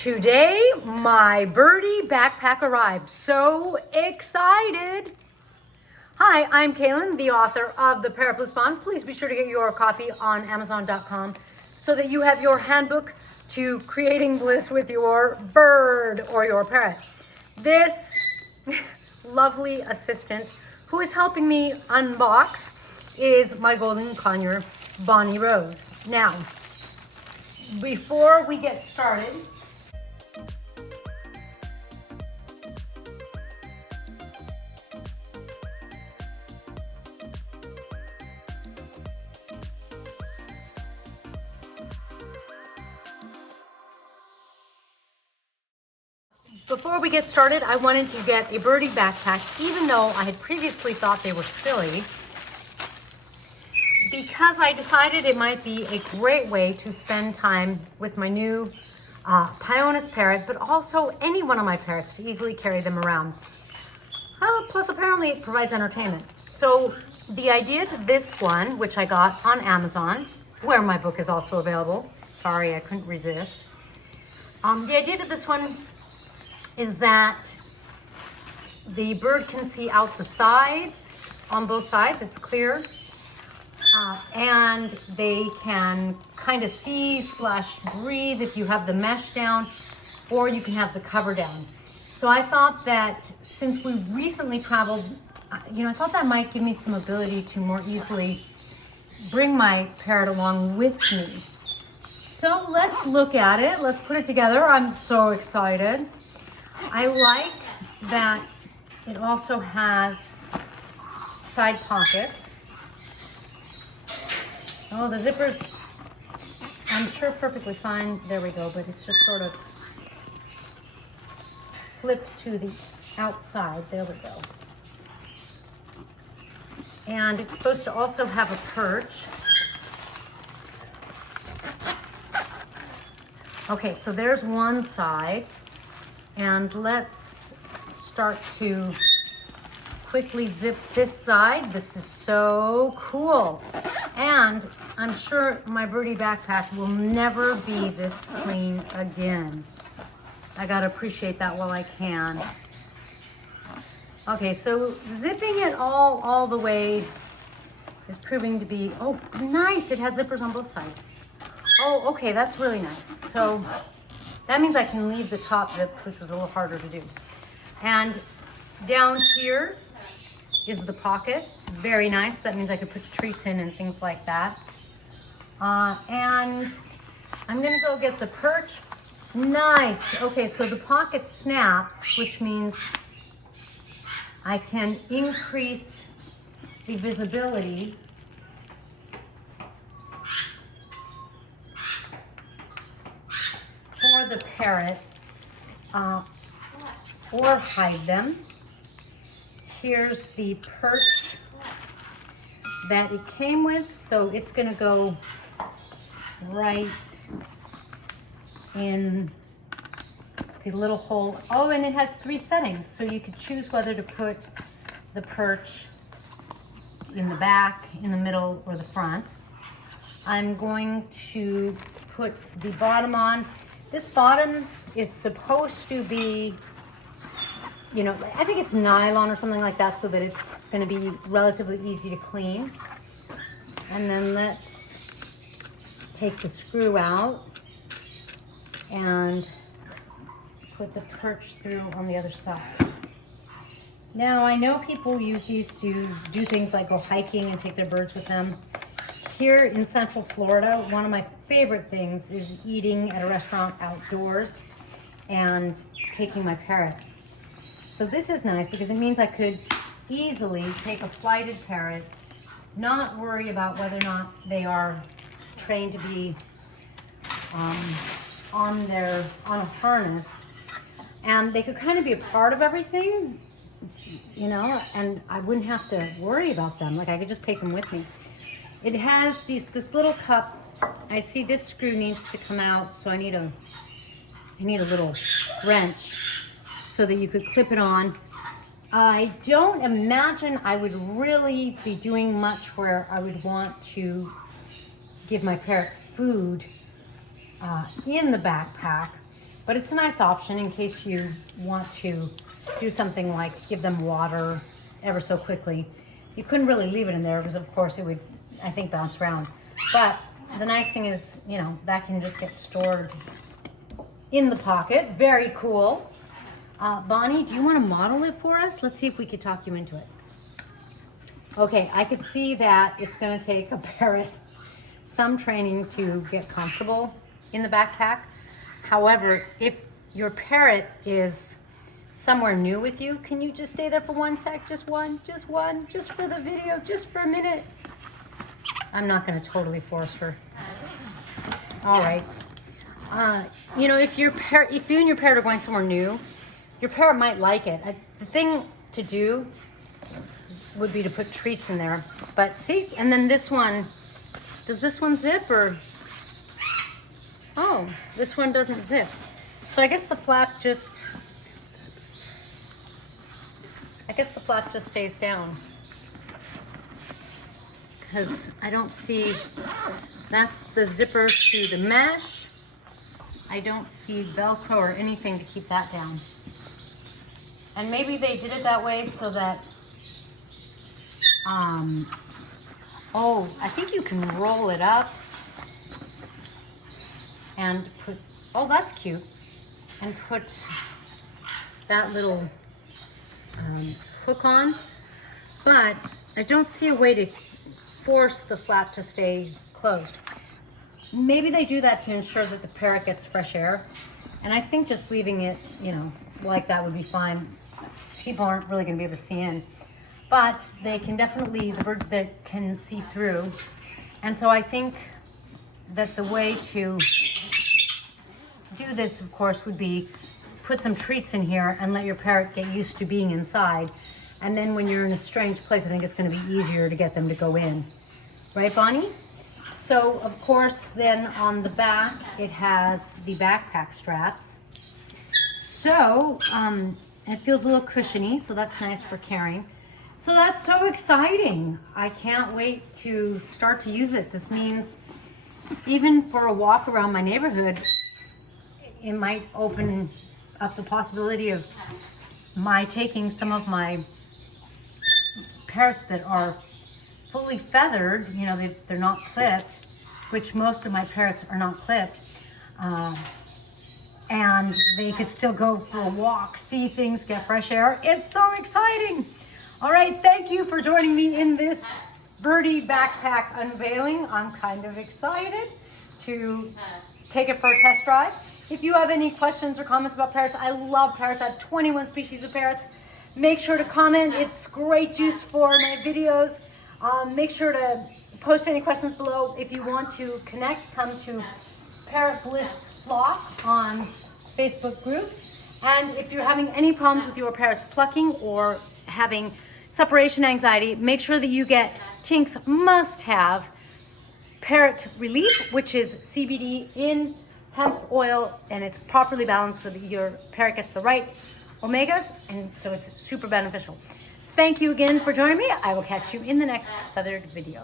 Today, my Birdie Backpack arrived. So excited! Hi, I'm Kaylin, the author of The Parrot, Blissful. Please be sure to get your copy on Amazon.com so that you have your handbook to creating bliss with your bird or your parrot. This lovely assistant who is helping me unbox is my golden conure, Bonnie Rose. Now, before we get started, I wanted to get a Birdie Backpack, even though I had previously thought they were silly, because I decided it might be a great way to spend time with my new Pionus parrot, but also any one of my parrots to easily carry them around. Plus, apparently, it provides entertainment. So the idea to this one, which I got on Amazon, where my book is also available. Sorry, I couldn't resist. The idea to this one is that the bird can see out the sides, on both sides, it's clear. And they can kind of see / breathe if you have the mesh down, or you can have the cover down. So I thought that since we recently traveled, I thought that might give me some ability to more easily bring my parrot along with me. So let's look at it. Let's put it together. I'm so excited. I like that it also has side pockets. Oh, the zipper's, I'm sure, perfectly fine. There we go, but it's just sort of flipped to the outside. There we go. And it's supposed to also have a perch. Okay, so there's one side. And let's start to quickly zip this side. This is so cool. And I'm sure my Birdie Backpack will never be this clean again. I gotta appreciate that while I can. Okay, so zipping it all the way is proving to be, oh, nice. It has zippers on both sides. Oh, okay, that's really nice. So that means I can leave the top zip, which was a little harder to do. And down here is the pocket. Very nice. That means I could put treats in and things like that. And I'm gonna go get the perch. Nice. Okay, so the pocket snaps, which means I can increase the visibility for the parrot, or hide them. Here's the perch that it came with, so it's gonna go right in the little hole. Oh, and it has 3 settings, so you could choose whether to put the perch in the back, in the middle, or the front. I'm going to put the bottom on. This bottom is supposed to be, I think it's nylon or something like that, so that it's going to be relatively easy to clean. And then let's take the screw out and put the perch through on the other side. Now, I know people use these to do things like go hiking and take their birds with them. Here in Central Florida, one of my favorite things is eating at a restaurant outdoors and taking my parrot. So this is nice because it means I could easily take a flighted parrot, not worry about whether or not they are trained to be on a harness, and they could kind of be a part of everything, and I wouldn't have to worry about them. Like, I could just take them with me. It has this little cup. I see this screw needs to come out, so I need a little wrench so that you could clip it on. I don't imagine I would really be doing much where I would want to give my parrot food in the backpack. But it's a nice option in case you want to do something like give them water ever so quickly. You couldn't really leave it in there because of course it would, I think, bounce around. But the nice thing is, you know, that can just get stored in the pocket. Very cool. Bonnie, do you want to model it for us? Let's see if we could talk you into it. Okay, I could see that it's going to take a parrot some training to get comfortable in the backpack. However, if your parrot is somewhere new with you, can you just stay there for 1 sec? Just for the video, just for a minute. I'm not going to totally force her. All right. You know, if you and your parrot are going somewhere new, your parrot might like it. The thing to do would be to put treats in there. But see, and then this one, does this one zip or? Oh, this one doesn't zip. So I guess the flap just stays down. Because I don't see, that's the zipper to the mesh. I don't see Velcro or anything to keep that down. And maybe they did it that way so that, oh, I think you can roll it up and put, oh, that's cute, and put that little hook on, but I don't see a way to force the flap to stay closed. Maybe they do that to ensure that the parrot gets fresh air, and I think just leaving it, you know, like that would be fine. People aren't really going to be able to see in, but they can definitely, the bird that can see through, and so I think that the way to do this, of course, would be put some treats in here and let your parrot get used to being inside. And then when you're in a strange place, I think it's going to be easier to get them to go in. Right, Bonnie? So, of course, then on the back, it has the backpack straps. So, it feels a little cushiony, so that's nice for carrying. So that's so exciting. I can't wait to start to use it. This means even for a walk around my neighborhood, it might open up the possibility of my taking some of my parrots that are fully feathered, you know, they're not clipped, which most of my parrots are not clipped, and they could still go for a walk, see things, get fresh air. It's so exciting. All right, thank you for joining me in this Birdie Backpack unveiling. I'm kind of excited to take it for a test drive. If you have any questions or comments about parrots, I love parrots. I have 21 species of parrots. Make sure to comment. It's great juice for my videos. Make sure to post any questions below. If you want to connect, come to Parrot Bliss Flock on Facebook groups. And if you're having any problems with your parrots plucking or having separation anxiety, make sure that you get Tink's must-have Parrot Relief, which is CBD in hemp oil, and it's properly balanced so that your parrot gets the right omegas, and so it's super beneficial. Thank you again for joining me. I will catch you in the next feathered video.